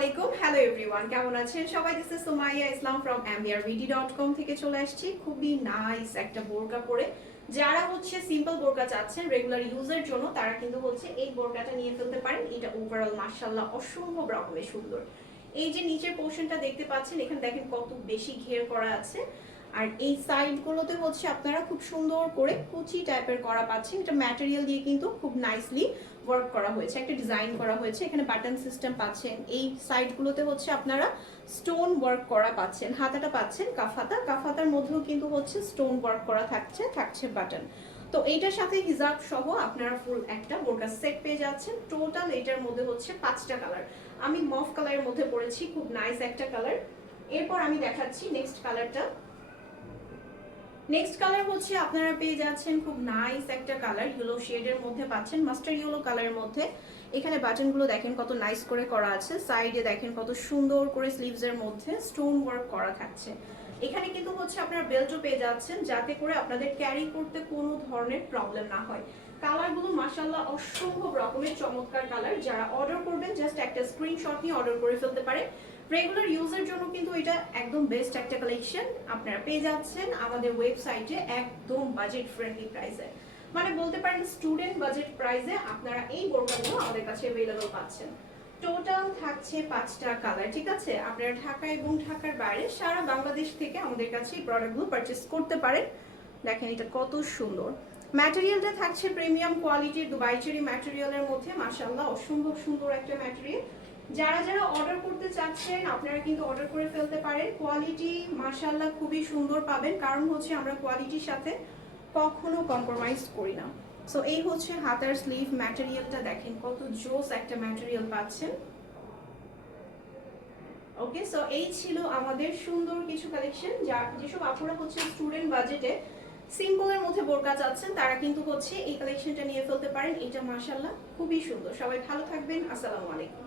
আলাইকুম, hello everyone, কেমন আছেন সবাই? This is Sumaiya Islam from ambiarvd.com থেকে চলে আসছি খুবই নাইস একটা বোরকা পরে। যারা হচ্ছে সিম্পল বোরকা চাচ্ছেন রেগুলার ইউজের জন্য, তারা কিন্তু হচ্ছে এই বোরকাটা নিয়ে ফেলতে পারেন। এটা ওভারঅল মাশাআল্লাহ অসম্ভব রকমের সুন্দর। এই যে নিচের পোর্শনটা দেখতে পাচ্ছেন, এখানে দেখেন কত বেশি ঘের করা আছে। আর এই সাইডগুলোতে হচ্ছে আপনারা খুব সুন্দর করে কুচি টাইপের করা পাচ্ছেন। এটা ম্যাটেরিয়াল দিয়ে কিন্তু খুব নাইসলি ওয়ার্ক করা হয়েছে, একটা ডিজাইন করা হয়েছে। এখানে বাটন সিস্টেম পাচ্ছেন, এই সাইডগুলোতে হচ্ছে আপনারা স্টোন ওয়ার্ক করা পাচ্ছেন। হাতাটা পাচ্ছেন কাফাতার মধ্যেও কিন্তু হচ্ছে স্টোন ওয়ার্ক করা থাকছে বাটন। তো এইটার সাথে হিজাব সহ আপনারা ফুল একটা বোরকা সেট পেয়ে যাচ্ছেন। টোটাল এটার মধ্যে হচ্ছে 5টা কালার। আমি মফ কালারের মধ্যে পরেছি, খুব নাইস একটা কালার। এরপর আমি দেখাচ্ছি নেক্সট কালারটা। নেক্সট কালার হচ্ছে আপনারা পেয়ে যাচ্ছেন খুব নাইস একটা কালার, ইয়েলো শেডের মধ্যে পাচ্ছেন, মাস্টার্ড ইয়েলো কালারের মধ্যে। এখানে বাটনগুলো দেখেন কত নাইস করে করা আছে, সাইডে দেখেন কত সুন্দর করে স্লিভসের মধ্যে স্টোন ওয়ার্ক করা থাকছে। এখানে কিন্তু হচ্ছে আপনারা বেল্টও পেয়ে যাচ্ছেন, যাতে করে আপনাদের ক্যারি করতে কোনো ধরনের প্রবলেম না হয়। কালারগুলো মাশাআল্লাহ অসম্ভব রকমের চমৎকার কালার। যারা অর্ডার করবেন জাস্ট একটা স্ক্রিনশট নিয়ে অর্ডার করে ফেলতে পারেন। রেগুলার ইউজের জন্য কিন্তু এটা একদম বেস্ট একটা কালেকশন আপনারা পেয়ে যাচ্ছেন আমাদের ওয়েবসাইটে একদম বাজেট ফ্রেন্ডলি প্রাইসে। মানে বলতে পারেন স্টুডেন্ট বাজেট প্রাইসে আপনারা এই বোরকাগুলো আমাদের কাছে अवेलेबल পাচ্ছেন। টোটাল থাকছে 5টা কালার, ঠিক আছে? আপনারা ঢাকা এবং ঢাকার বাইরে সারা বাংলাদেশ থেকে আমাদের কাছে এই প্রোডাক্টগুলো পারচেজ করতে পারেন। দেখেন এটা কত সুন্দর। ম্যাটেরিয়ালটা থাকছে প্রিমিয়াম কোয়ালিটির দুবাই চেরি ম্যাটেরিয়ালের মধ্যে, মাশাআল্লাহ অসম্ভব সুন্দর একটা ম্যাটেরিয়াল। যারা যারা অর্ডার করতে চাচ্ছেন আপনারা কিন্তু অর্ডার করে ফেলতে পারেন। কোয়ালিটি মাশাআল্লাহ খুবই সুন্দর পাবেন, কারণ হচ্ছে আমরা কোয়ালিটির সাথে কখনো কম্প্রোমাইজ করি না। সো এই হচ্ছে হাতার স্লিভ ম্যাটেরিয়ালটা, দেখেন কত জোস একটা ম্যাটেরিয়াল পাচ্ছেন। ওকে, সো এই ছিল আমাদের সুন্দর কিছু কালেকশন। যেসব আপুরা হচ্ছে স্টুডেন্ট বাজেটে সিম্পলের মধ্যে বোরকা চাচ্ছেন, তারা কিন্তু হচ্ছে এই কালেকশনটা নিয়ে ফেলতে পারেন। এটা মাশাআল্লাহ খুবই সুন্দর। সবাই ভালো থাকবেন, আসসালামু আলাইকুম।